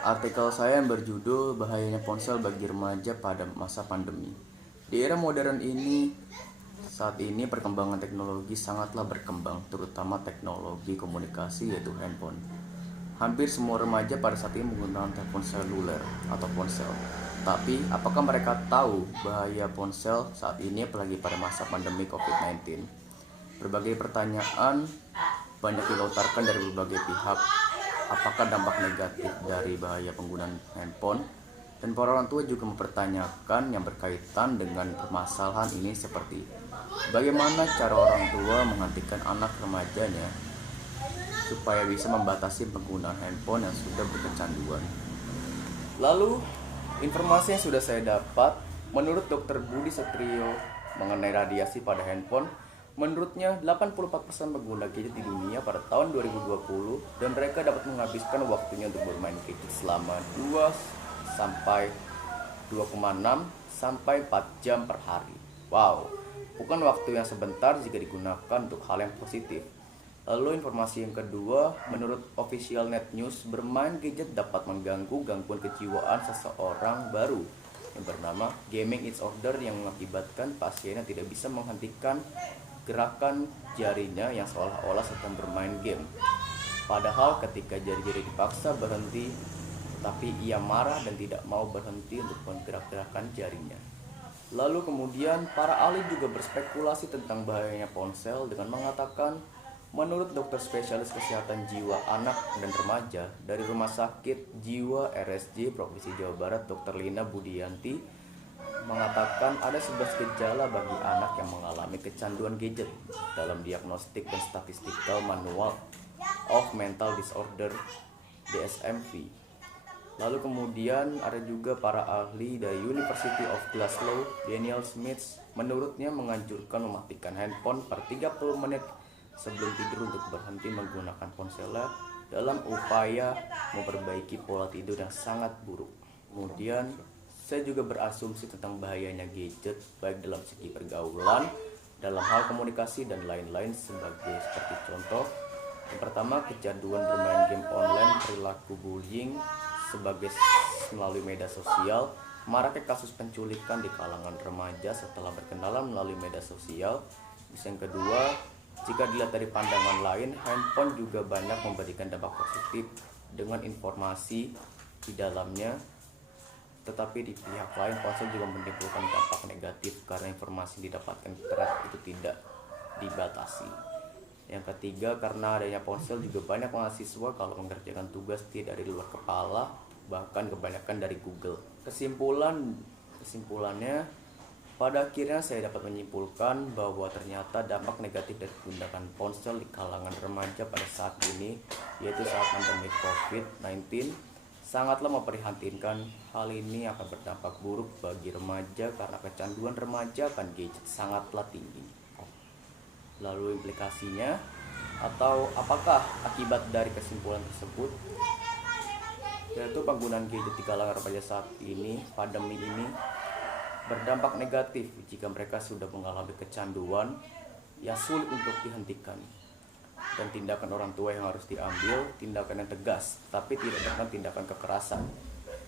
Artikel saya yang berjudul Bahayanya Ponsel Bagi Remaja pada Masa Pandemi. Di era modern ini, saat ini perkembangan teknologi sangatlah berkembang, terutama teknologi komunikasi yaitu handphone. Hampir semua remaja pada saat ini menggunakan telepon seluler atau ponsel. Tapi, apakah mereka tahu bahaya ponsel saat ini apalagi pada masa pandemi COVID-19? Berbagai pertanyaan banyak dilontarkan dari berbagai pihak. Apakah dampak negatif dari bahaya penggunaan handphone? Dan para orang tua juga mempertanyakan yang berkaitan dengan permasalahan ini seperti bagaimana cara orang tua menghentikan anak remajanya supaya bisa membatasi penggunaan handphone yang sudah berkecanduan. Lalu, informasi yang sudah saya dapat, menurut Dr. Budi Setrio mengenai radiasi pada handphone, menurutnya 84% pengguna gadget di dunia pada tahun 2020 dan mereka dapat menghabiskan waktunya untuk bermain gadget selama 2,6 sampai 4 jam per hari. Wow, bukan waktu yang sebentar jika digunakan untuk hal yang positif. Lalu informasi yang kedua, menurut Official Net News, bermain gadget dapat mengganggu gangguan kejiwaan seseorang baru yang bernama gaming disorder yang mengakibatkan pasiennya tidak bisa menghentikan gerakan jarinya yang seolah-olah sedang bermain game. Padahal ketika jari-jari dipaksa berhenti, tapi ia marah dan tidak mau berhenti untuk menggerak-gerakan jarinya. Lalu kemudian para ahli juga berspekulasi tentang bahayanya ponsel dengan mengatakan, menurut dokter spesialis kesehatan jiwa anak dan remaja dari Rumah Sakit Jiwa RSJ Provinsi Jawa Barat, Dr. Lina Budianti, mengatakan ada 11 gejala bagi anak yang mengalami kecanduan gadget dalam Diagnostic and Statistical Manual of Mental Disorder DSM-V. Lalu kemudian ada juga para ahli dari University of Glasgow, Daniel Smith, menurutnya menganjurkan mematikan handphone per 30 menit sebelum tidur untuk berhenti menggunakan ponselnya dalam upaya memperbaiki pola tidur yang sangat buruk. Kemudian saya juga berasumsi tentang bahayanya gadget baik dalam segi pergaulan, dalam hal komunikasi dan lain-lain seperti contoh. Yang pertama, kecanduan bermain game online, perilaku bullying sebagai melalui media sosial, maraknya kasus penculikan di kalangan remaja setelah berkenalan melalui media sosial. Yang kedua, jika dilihat dari pandangan lain, handphone juga banyak memberikan dampak positif dengan informasi di dalamnya. Tetapi di pihak lain, ponsel juga menimbulkan dampak negatif karena informasi didapatkan internet itu tidak dibatasi. Yang ketiga, karena adanya ponsel juga banyak mahasiswa kalau mengerjakan tugas tidak dari luar kepala, bahkan kebanyakan dari Google. Kesimpulannya, pada akhirnya saya dapat menyimpulkan bahwa ternyata dampak negatif dari menggunakan ponsel di kalangan remaja pada saat ini, yaitu saat pandemi COVID-19, sangatlah memprihatinkan. Hal ini akan berdampak buruk bagi remaja karena kecanduan remaja akan gadget sangatlah tinggi. Lalu implikasinya atau apakah akibat dari kesimpulan tersebut? Yaitu penggunaan gadget di kalangan remaja saat ini, pandemi ini, berdampak negatif jika mereka sudah mengalami kecanduan yang sulit untuk dihentikan. Dan tindakan orang tua yang harus diambil, tindakan yang tegas, tapi tidak dengan tindakan kekerasan,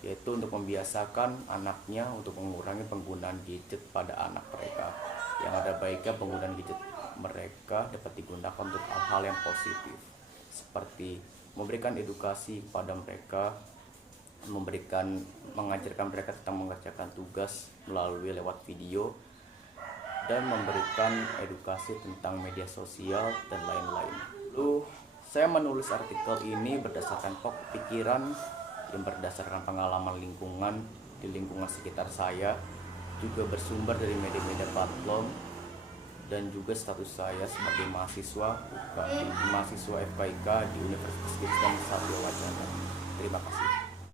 yaitu untuk membiasakan anaknya untuk mengurangi penggunaan gadget pada anak mereka. Yang ada baiknya penggunaan gadget mereka dapat digunakan untuk hal-hal yang positif, seperti memberikan edukasi kepada mereka, mengajarkan mereka tentang mengerjakan tugas melalui lewat video, dan memberikan edukasi tentang media sosial dan lain-lain. Lalu saya menulis artikel ini berdasarkan pikiran yang berdasarkan pengalaman lingkungan di lingkungan sekitar saya, juga bersumber dari media-media platform, dan juga status saya sebagai mahasiswa FKIK di Universitas Kristen Satya Wacana. Terima kasih.